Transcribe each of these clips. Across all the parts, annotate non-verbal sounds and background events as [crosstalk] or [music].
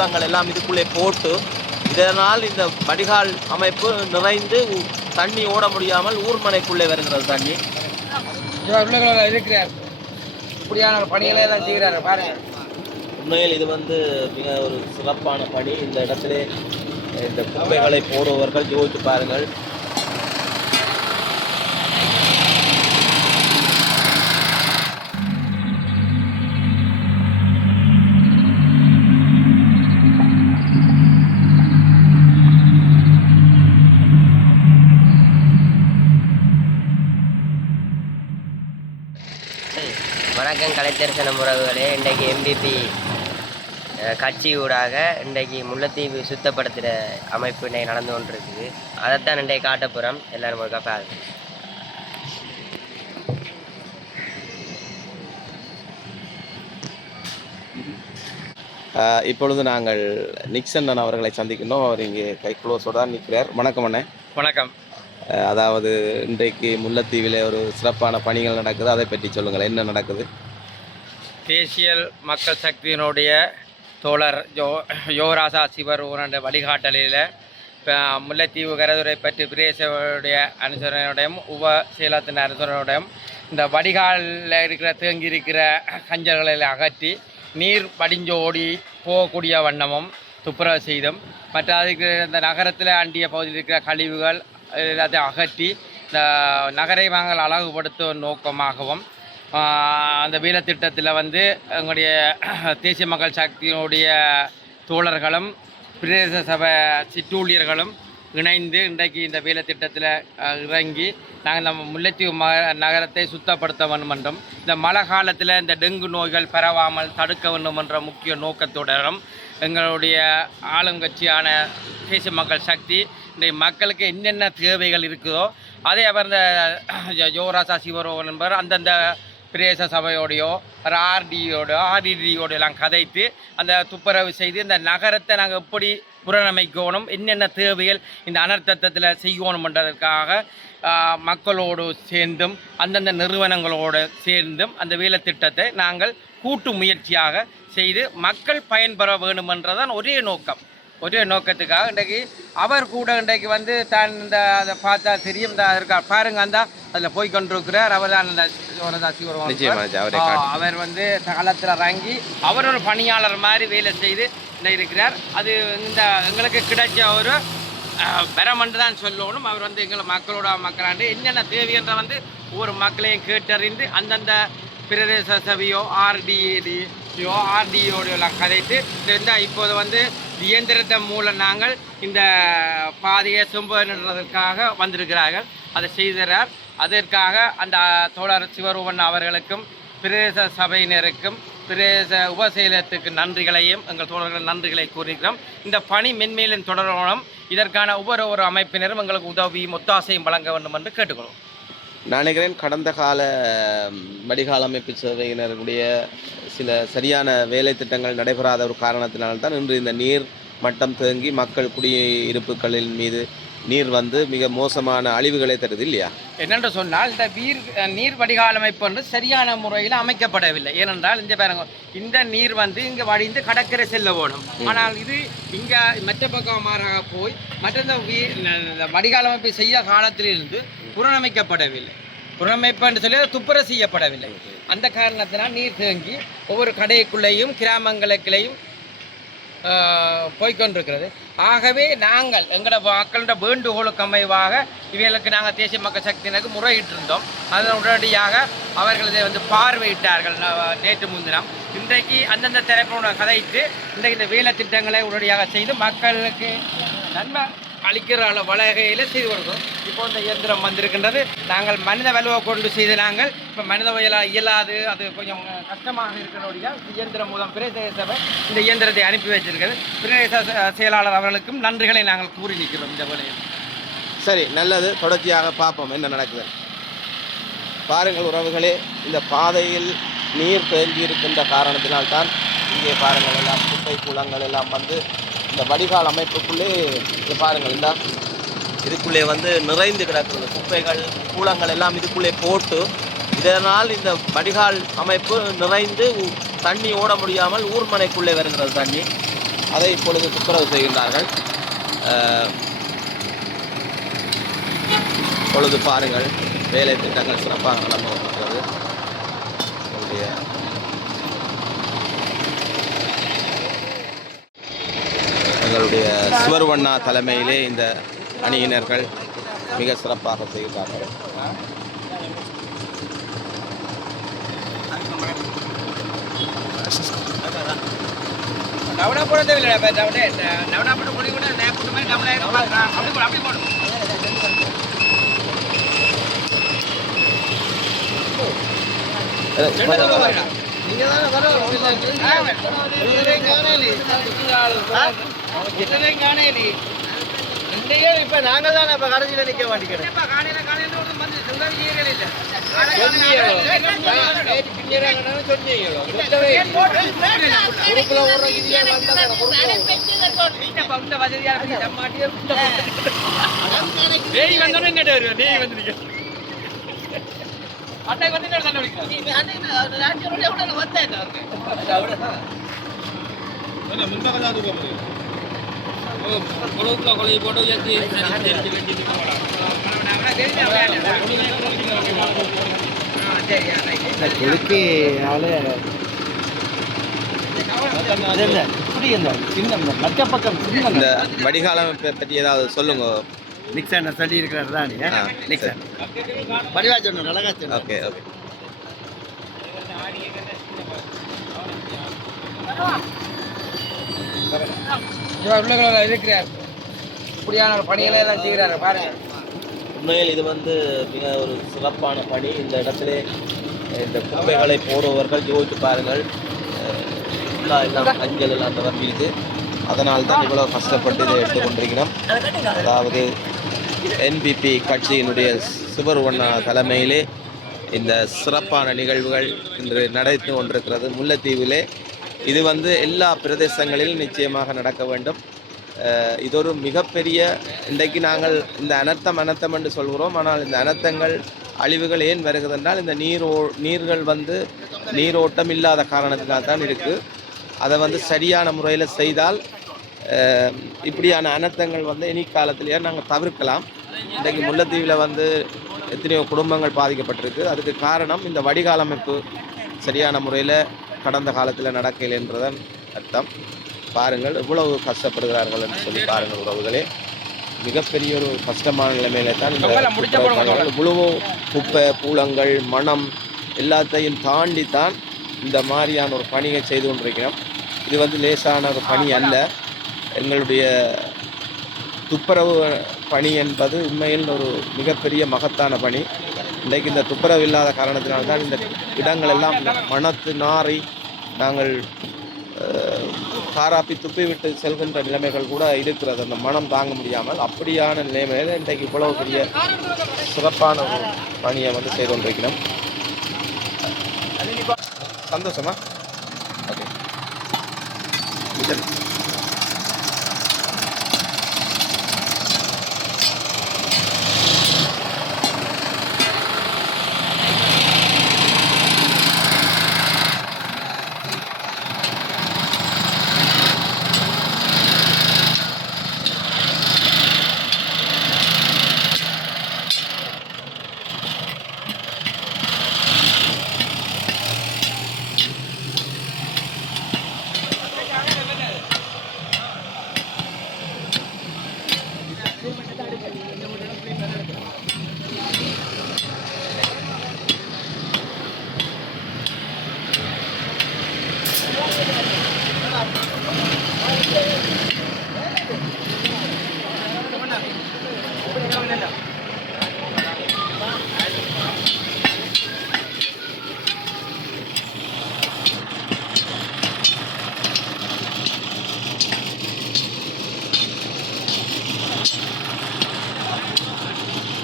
கூலங்கள் எல்லாம் இதுக்குள்ளே போட்டு இதனால் இந்த வடிகால் அமைப்பு நிறைந்து தண்ணி ஓட முடியாமல் ஊர்மனைக்குள்ளே வருகிறது தண்ணி. இருக்கிறார். இப்படியான பணிகளை எல்லாம் செய்கிறாரு பாருங்க. உண்மையில் இது வந்து மிக ஒரு சிறப்பான பணி. இந்த இடத்துல இந்த குப்பைகளை போடுபவர்கள் யோசித்து பாருங்கள். வணக்கம் கலைத்தரிசன உறவுகளே. இன்றைக்கு எம்பிபி கட்சி ஊடாக இன்றைக்கு முல்லைத்தீவு சுத்தப்படுத்துகிற அமைப்பு இன்றைக்கு நடந்து கொண்டிருக்குது. அதைத்தான் இன்றைக்கு காட்டப்புறம் எல்லாரும் பாருங்க ஆஹ் இப்பொழுது நாங்கள் நிக்சன் அவர்களை சந்திக்கின்றோம். அவர் இங்கே கை க்ளோஸோடு தான் நிற்கிறார். வணக்கம் அண்ணே. வணக்கம். அதாவது இன்றைக்கு முல்லைத்தீவில் ஒரு சிறப்பான பணிகள் நடக்குது. அதை பற்றி சொல்லுங்கள் என்ன நடக்குது? தேசிய மக்கள் சக்தியினுடைய தோழர் ஜோ யோராசா சிவர் உரண்ட வழிகாட்டலில் இப்போ முல்லைத்தீவு கரதுரை பற்றி பிரேசனுடைய அனுசரணையுடையும் உப சீலத்தின் அனுசரணையுடையும் இந்த வடிகாலில் இருக்கிற தேங்கி இருக்கிற கஞ்சல்களை அகற்றி நீர் படிஞ்சோடி போகக்கூடிய வண்ணமும் துப்புரவு செய்தும் மற்ற அதுக்கு இந்த நகரத்தில் அண்டிய பகுதியில் இருக்கிற கழிவுகள் எல்லாத்தையும் அகற்றி இந்த நகரை வாங்கல் அழகுபடுத்தும் நோக்கமாகவும் அந்த வீலத்திட்டத்தில் வந்து எங்களுடைய [clears throat] தேசிய மக்கள் சக்தியினுடைய தோழர்களும் பிரதேச சபை சிற்றூழியர்களும் இணைந்து இன்றைக்கு இந்த வேலைத்திட்டத்தில் இறங்கி நாங்கள் நம்ம முல்லைத்தீவு ம நகரத்தை சுத்தப்படுத்த வேண்டும் என்றும் இந்த மழை காலத்தில் இந்த டெங்கு நோய்கள் பரவாமல் தடுக்க வேண்டும் என்ற முக்கிய நோக்கத்துடனும் எங்களுடைய ஆளுங்கட்சியான தேசிய மக்கள் சக்தி இன்றைய மக்களுக்கு என்னென்ன தேவைகள் இருக்குதோ அதே அவர் இந்த யோராசா சிவரோகன் என்பவர் அந்தந்த பிரதேச சபையோடையோ ஆர்டியோட ஆர்டிடியோடயெல்லாம் கதைத்து அந்த துப்புரவு செய்து இந்த நகரத்தை நாங்கள் எப்படி புறநமைக்கணும் என்னென்ன தேவைகள் இந்த அனர்த்தத்தில் செய்யணும்ன்றதற்காக மக்களோடு சேர்ந்தும் அந்தந்த நிறுவனங்களோடு சேர்ந்தும் அந்த வேலைத்திட்டத்தை நாங்கள் கூட்டு முயற்சியாக செய்து மக்கள் பயன்பெற வேணுமென்றதான் ஒரே நோக்கம். ஒரே நோக்கத்துக்காக இன்றைக்கு அவர் கூட இன்றைக்கு வந்து தான் இந்த அதை பார்த்தா தெரியும் இந்த இருக்கார். பாருங்க அந்த அதில் போய் கொண்டிருக்கிறார். அவர் தான் அந்த சிவனதா சிவருமான் நிச்சயமா, அவரை வந்து தளத்தில் இறங்கி அவர் ஒரு பணியாளர் மாதிரி வேலை செய்து இருக்கிறார். அது இந்த எங்களுக்கு கிடைச்ச ஒரு பெறமன்று தான் சொல்லணும். அவர் வந்து எங்களை மக்களோட மக்களாண்டு என்னென்ன தேவைன்ற வந்து ஒவ்வொரு மக்களையும் கேட்டறிந்து அந்தந்த பிரதேச சபையோ ஆர்டிடியோ ஆர்டிஓடையோ எல்லாம் கதைத்து இந்த இப்போது வந்து இயந்திரத்தை மூலம் நாங்கள் இந்த பாதையை செம்புறதுக்காக வந்திருக்கிறார்கள். அதை செய்கிறார் அதற்காக அந்த தோழர் சிவரூபன் அவர்களுக்கும் பிரதேச சபையினருக்கும் பிரதேச உபசீலத்துக்கு நன்றிகளையும் எங்கள் தோழர்கள் நன்றிகளை கூறுகிறோம். இந்த பணி மென்மேலும் தொடரணும். இதற்கான ஒவ்வொரு ஒரு அமைப்பினரும் எங்களுக்கு உதவியும் ஒத்தாசையும் வழங்க வேண்டும் என்று கேட்டுக்கொள்வோம். நினைக்கிறேன் கடந்த கால வடிகால் அமைப்பு சேவையினருடைய சில சரியான வேலை திட்டங்கள் நடைபெறாத ஒரு காரணத்தினால்தான் இன்று இந்த நீர் மட்டம் தேங்கி மக்கள் குடியிருப்புகளின் மீது நீர் வந்து மிக மோசமான அழிவுகளை தருது இல்லையா? என்னென்று சொன்னால் இந்த வீர் நீர் வடிகால் அமைப்பு வந்து சரியான முறையில் அமைக்கப்படவில்லை. ஏனென்றால் இந்த பாருங்க இந்த நீர் வந்து இங்கே வடிந்து கடற்கரை செல்ல ஓடும் ஆனால் இது இங்கே மற்ற பக்கமாக போய் மற்ற இந்த வடிகால் அமைப்பு செய்ய காலத்திலிருந்து புறணமைக்கப்படவில்லை புறமைப்பு என்று சொல்லி அது துப்புர செய்யப்படவில்லை. அந்த காரணத்தினால் நீர் தேங்கி ஒவ்வொரு கடைக்குள்ளேயும் கிராமங்களுக்குள்ளேயும் போய்கொண்டிருக்கிறது ஆகவே நாங்கள் எங்களோட மக்களோட வேண்டுகோளுக்கு அமைவாக இவைகளுக்கு நாங்கள் தேசிய மக்கள் சக்தியினருக்கு முறையிட்டிருந்தோம். அதன் உடனடியாக அவர்கள் இதை வந்து பார்வையிட்டார்கள் நேற்று முன்தினம். இன்றைக்கு அந்தந்த தரப்பினோட கதைத்து இன்றைக்கு இந்த வேலை திட்டங்களை உடனடியாக செய்து மக்களுக்கு நன்மை அளிக்கிற அளவு வகையில் செய்து கொடுக்கிறோம் இப்போ இந்த இயந்திரம் வந்திருக்கின்றது. நாங்கள் மனித வலுவை கொண்டு செய்து நாங்கள். இப்போ மனித வயலாக இயலாது அது கொஞ்சம் கஷ்டமாக இருக்கிறபடியால் இயந்திரம் மூலம் பிரதேச சபை இந்த இயந்திரத்தை அனுப்பி வச்சிருக்கிறது பிரதேச செயலாளர் அவர்களுக்கும் நன்றிகளை நாங்கள் கூறி நிற்கிறோம் இந்த வேலையில் சரி நல்லது. தொடர்ச்சியாக பார்ப்போம் என்ன நடக்குது. பாருங்கள் உறவுகளே இந்த பாதையில் நீர் தேங்கி இருக்கின்ற காரணத்தினால்தான் இங்கே பாருங்கள் எல்லாம் குப்பை குளங்கள் எல்லாம் வந்து இந்த வடிகால் அமைப்புக்குள்ளே இங்கே பாருங்கள் இந்த. இதுக்குள்ளே வந்து நிறைந்து கிடக்கிறது. குப்பைகள் கூலங்கள் எல்லாம் இதுக்குள்ளே போட்டு இதனால் இந்த வடிகால் அமைப்பு நிறைந்து தண்ணி ஓட முடியாமல் ஊர்மனைக்குள்ளே வருகிறது தண்ணி. அதை இப்பொழுது துப்புரவு செய்கின்றார்கள். இப்பொழுது பாருங்கள் வேலை திட்டங்கள் சிறப்பாக நடந்து வருகிறது எங்களுடைய சுவர்வண்ணா தலைமையிலே இந்த அணியினர்கள் மிக சிறப்பாக செய்கிறார்கள். டவுனா போட தேவையில்லை டவுனே போட்டு முடி கூட அப்படி போடு அப்படி இப்ப நாங்க தானே இப்ப வந்தோடனே எங்கிட்ட வருவேன் டேய் வந்து நிக்க அட்டை வந்து ஆளு சின்ன மற்ற பக்கம் சின்ன இந்த வடிகாலமைப்பை பற்றி ஏதாவது சொல்லுங்க. நிக்சன் சொல்லி இருக்கிறார் தான்? நிக்சன் வடிவா சொன்ன அழகா சொன்ன ஓகே ஓகே. இருக்கிறார். இப்படியான பணிகளை எல்லாம் செய்கிறாரு பாருங்க. உண்மையில் இது வந்து மிக ஒரு சிறப்பான பணி. இந்த இடத்துல இந்த குப்பைகளை போடுபவர்கள் யோசித்து பாருங்கள். எல்லாம் அஞ்சல் எல்லாம் நிரம்பிடுது அதனால் தான் இவ்வளோ கஷ்டப்பட்டு இதை எடுத்துக்கொண்டிருக்கிறோம் அதாவது என்பிபி கட்சியினுடைய சுபர்வண்ணா தலைமையிலே இந்த சிறப்பான நிகழ்வுகள் இன்று நடைத்து கொண்டிருக்கிறது. முல்லைத்தீவிலே இது வந்து எல்லா பிரதேசங்களிலும் நிச்சயமாக நடக்க வேண்டும். இது ஒரு மிகப்பெரிய இன்றைக்கு நாங்கள் இந்த அனர்த்தம் அனர்த்தம் என்று சொல்கிறோம். ஆனால் இந்த அனர்த்தங்கள் அழிவுகள் ஏன் வருகிறதென்றால் இந்த நீரோ நீர்கள் வந்து நீரோட்டம் இல்லாத காரணத்தினால் தான் இருக்குது அதை வந்து சரியான முறையில் செய்தால் இப்படியான அனர்த்தங்கள் வந்து இனி காலத்திலேயே நாங்கள் தவிர்க்கலாம். இன்றைக்கு முல்லைத்தீவில் வந்து எத்தனையோ குடும்பங்கள் பாதிக்கப்பட்டிருக்கு. அதுக்கு காரணம் இந்த வடிகால் அமைப்பு சரியான முறையில் கடந்த காலத்தில் நடக்கலை என்றதன் அர்த்தம். பாருங்கள் எவ்வளவு கஷ்டப்படுகிறார்கள் என்று சொல்லி பாருங்கள் உறவுகளே. மிகப்பெரிய ஒரு கஷ்டமான நிலைமையில தான் இந்த இவ்வளவு குப்பை பூளங்கள் மணம் எல்லாத்தையும் தாண்டி தான் இந்த மாதிரியான ஒரு பணியை செய்து கொண்டிருக்கிறோம். இது வந்து லேசான ஒரு பணி அல்ல. எங்களுடைய துப்புரவு பணி என்பது உண்மையில் ஒரு மிகப்பெரிய மகத்தான பணி. இன்றைக்கு இந்த துப்புரவு இல்லாத காரணத்தினால்தான் இந்த இடங்கள் எல்லாம் மனத்து நாறி நாங்கள் காராப்பி துப்பி விட்டு செல்கின்ற நிலைமைகள் கூட இருக்கிறது. அந்த மனம் தாங்க முடியாமல் அப்படியான நிலைமையில் இன்றைக்கு இவ்வளவு பெரிய சிறப்பான ஒரு பணியை வந்து செய்து கொண்டிருக்கிறோம். சந்தோஷமா ஓகே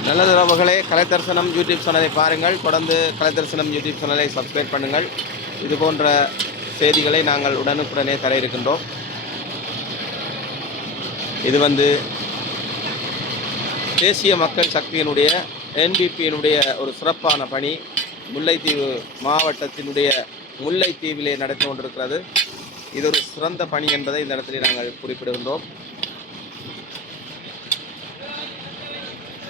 நல்லது உறவுகளே கலைத்தரிசனம் யூடியூப் சேனலை பாருங்கள். தொடர்ந்து கலைத்தரிசனம் யூடியூப் சேனலை சப்ஸ்கிரைப் பண்ணுங்கள். இது போன்ற செய்திகளை நாங்கள் உடனுக்குடனே தர இருக்கின்றோம். இது வந்து தேசிய மக்கள் சக்தியினுடைய என்பிபியினுடைய ஒரு சிறப்பான பணி. முல்லைத்தீவு மாவட்டத்தினுடைய முல்லைத்தீவிலே நடந்து கொண்டிருக்கிறது. இது ஒரு சிறந்த பணி என்பதை இந்த இடத்தில் நாங்கள் குறிப்பிடுகின்றோம்.